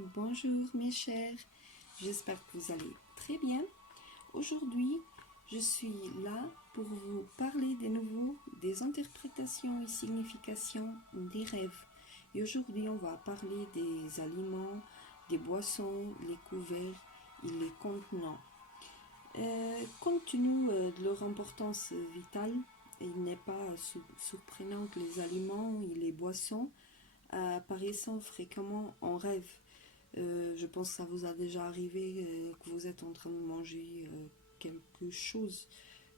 Bonjour mes chers, j'espère que vous allez très bien. Aujourd'hui, je suis là pour vous parler de nouveau des interprétations et significations des rêves. Et aujourd'hui, on va parler des aliments, des boissons, les couverts et les contenants. Compte tenu de leur importance vitale, il n'est pas surprenant que les aliments et les boissons apparaissent fréquemment en rêve. Je pense que ça vous a déjà arrivé que vous êtes en train de manger quelque chose,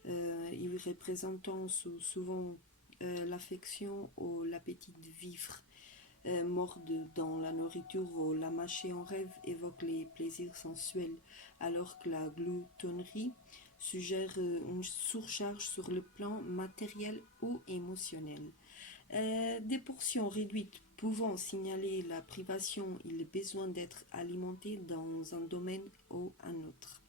y représentant souvent l'affection ou l'appétit de vivre. Mordre dans la nourriture ou la mâcher en rêve évoque les plaisirs sensuels, alors que la gloutonnerie suggère une surcharge sur le plan matériel ou émotionnel. Des portions réduites pouvant signaler la privation et le besoin d'être alimenté dans un domaine ou un autre.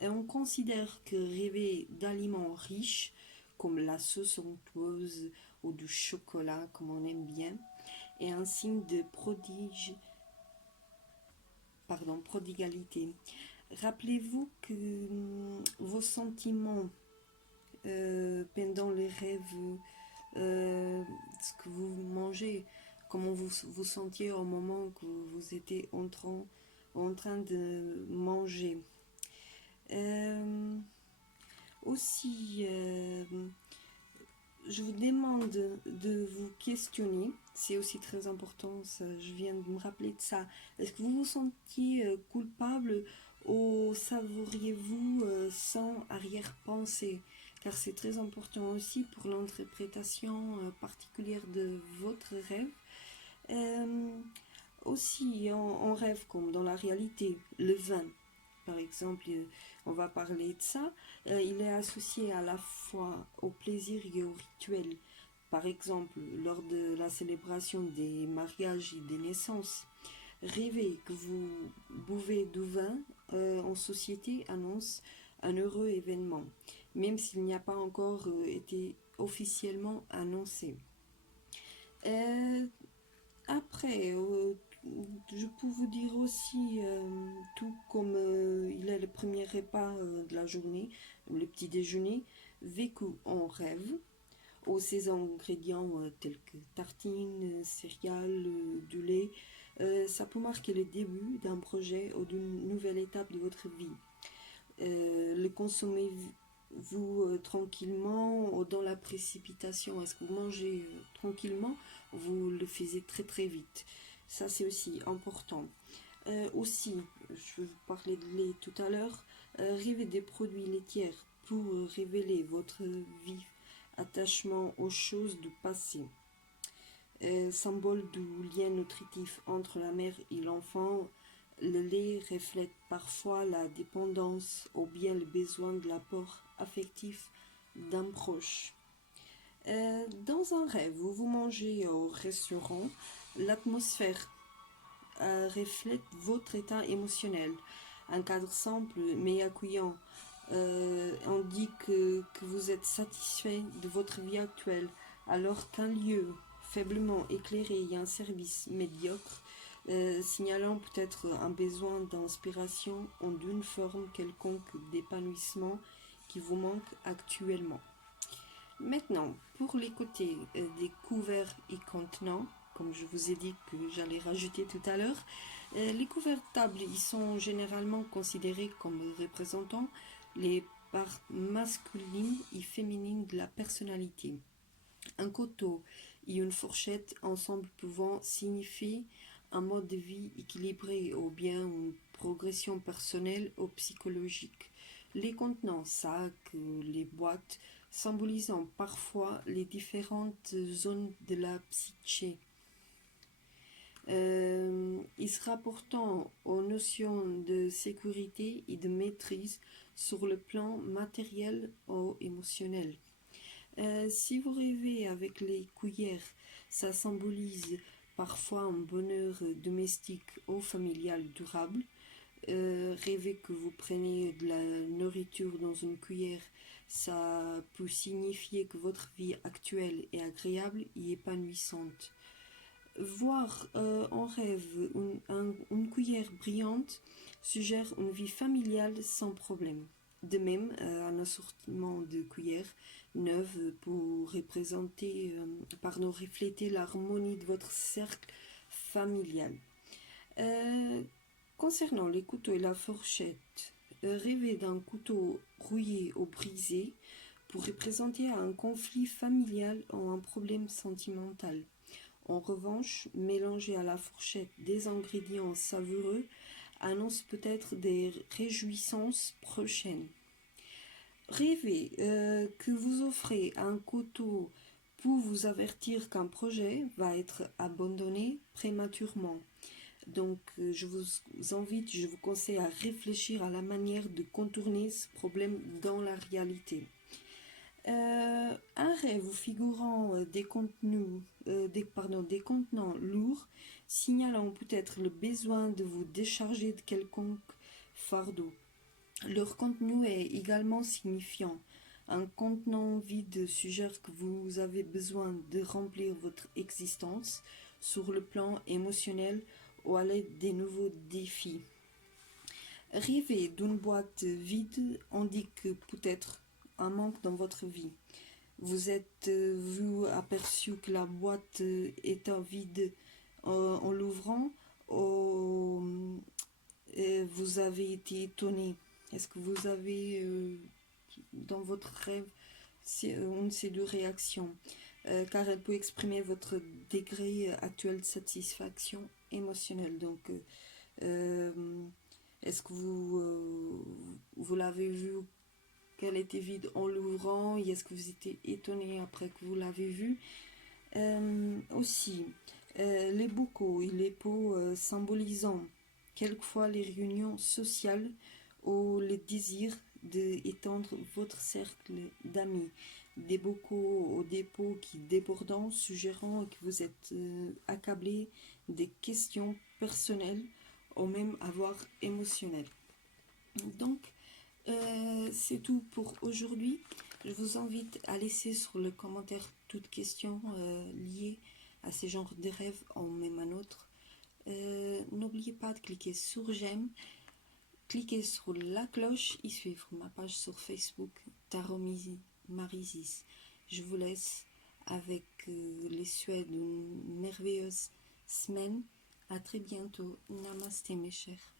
On considère que rêver d'aliments riches, comme la sauce onctueuse ou du chocolat, comme on aime bien, est un signe de prodigalité. Rappelez-vous que vos sentiments pendant les rêves, ce que vous mangez, comment vous vous sentiez au moment que vous étiez en train de manger. Aussi, je vous demande de vous questionner, c'est aussi très important, ça, je viens de me rappeler de ça. Est-ce que vous vous sentiez coupable ou savouriez-vous sans arrière-pensée? Car c'est très important aussi pour l'interprétation particulière de votre rêve. Aussi, en rêve comme dans la réalité, le vin, par exemple, on va parler de ça, il est associé à la fois au plaisir et au rituel. Par exemple, lors de la célébration des mariages et des naissances, rêver que vous buvez du vin en société annonce un heureux événement, même s'il n'y a pas encore été officiellement annoncé. Euh, Après, je peux vous dire aussi, tout comme il est le premier repas de la journée, le petit déjeuner, vécu en rêve, aux ces ingrédients tels que tartines, céréales, du lait, ça peut marquer le début d'un projet ou d'une nouvelle étape de votre vie. Le consommez-vous tranquillement ou dans la précipitation? Est-ce que vous mangez tranquillement ou vous le faites très très vite? Ça c'est aussi important. Aussi, je vais vous parler de lait tout à l'heure, rêver des produits laitiers pour révéler votre vif attachement aux choses du passé. Symbole du lien nutritif entre la mère et l'enfant, le lait reflète parfois la dépendance ou bien le besoin de l'apport affectif d'un proche. Dans un rêve où vous mangez au restaurant, l'atmosphère reflète votre état émotionnel. Un cadre simple mais accueillant indique que vous êtes satisfait de votre vie actuelle, alors qu'un lieu faiblement éclairé et un service médiocre signalant peut-être un besoin d'inspiration ou d'une forme quelconque d'épanouissement qui vous manque actuellement. Maintenant, pour les côtés des couverts et contenants, comme je vous ai dit que j'allais rajouter tout à l'heure, les couverts de table, ils sont généralement considérés comme représentant les parts masculines et féminines de la personnalité. Un couteau et une fourchette ensemble pouvant signifier un mode de vie équilibré ou bien une progression personnelle ou psychologique. Les contenants, sacs, les boîtes, symbolisant parfois les différentes zones de la psyché. Il se rapportant aux notions de sécurité et de maîtrise sur le plan matériel ou émotionnel. Si vous rêvez avec les cuillères, ça symbolise parfois un bonheur domestique ou familial durable. Rêver que vous prenez de la nourriture dans une cuillère, ça peut signifier que votre vie actuelle est agréable et épanouissante. Voir en rêve une cuillère brillante suggère une vie familiale sans problème. De même, un assortiment de cuillères neuves pour refléter l'harmonie de votre cercle familial. Euh, Concernant les couteaux et la fourchette, rêver d'un couteau rouillé ou brisé pour représenter un conflit familial ou un problème sentimental. En revanche, mélanger à la fourchette des ingrédients savoureux annonce peut-être des réjouissances prochaines. Rêvez que vous offrez un couteau pour vous avertir qu'un projet va être abandonné prématurément. Donc, je vous conseille à réfléchir à la manière de contourner ce problème dans la réalité. Un rêve figurant des contenants lourds, signalant peut-être le besoin de vous décharger de quelconque fardeau. Leur contenu est également signifiant. Un contenant vide suggère que vous avez besoin de remplir votre existence sur le plan émotionnel ou à l'aide des nouveaux défis. Rêver d'une boîte vide indique peut-être un manque dans votre vie. Vous êtes-vous aperçu que la boîte étant vide en l'ouvrant ou vous avez été étonné? Est-ce que vous avez dans votre rêve une de ces deux réactions? Car elle peut exprimer votre degré actuel de satisfaction émotionnelle. Donc, est-ce que vous l'avez vu qu'elle était vide en l'ouvrant et est-ce que vous étiez étonné après que vous l'avez vue? Aussi, les bocaux et les pots symbolisant quelquefois les réunions sociales ou le désir d'étendre votre cercle d'amis. Des bocaux ou des pots qui débordant, suggérant que vous êtes accablé des questions personnelles ou même avoir émotionnelles. Donc, c'est tout pour aujourd'hui. Je vous invite à laisser sur le commentaire toutes questions liées à ces genres de rêves ou même un autre. N'oubliez pas de cliquer sur j'aime, cliquez sur la cloche et suivre ma page sur Facebook Tarot Marisis. Je vous laisse avec les souhaits d'une merveilleuse semaine. À très bientôt. Namasté mes chers.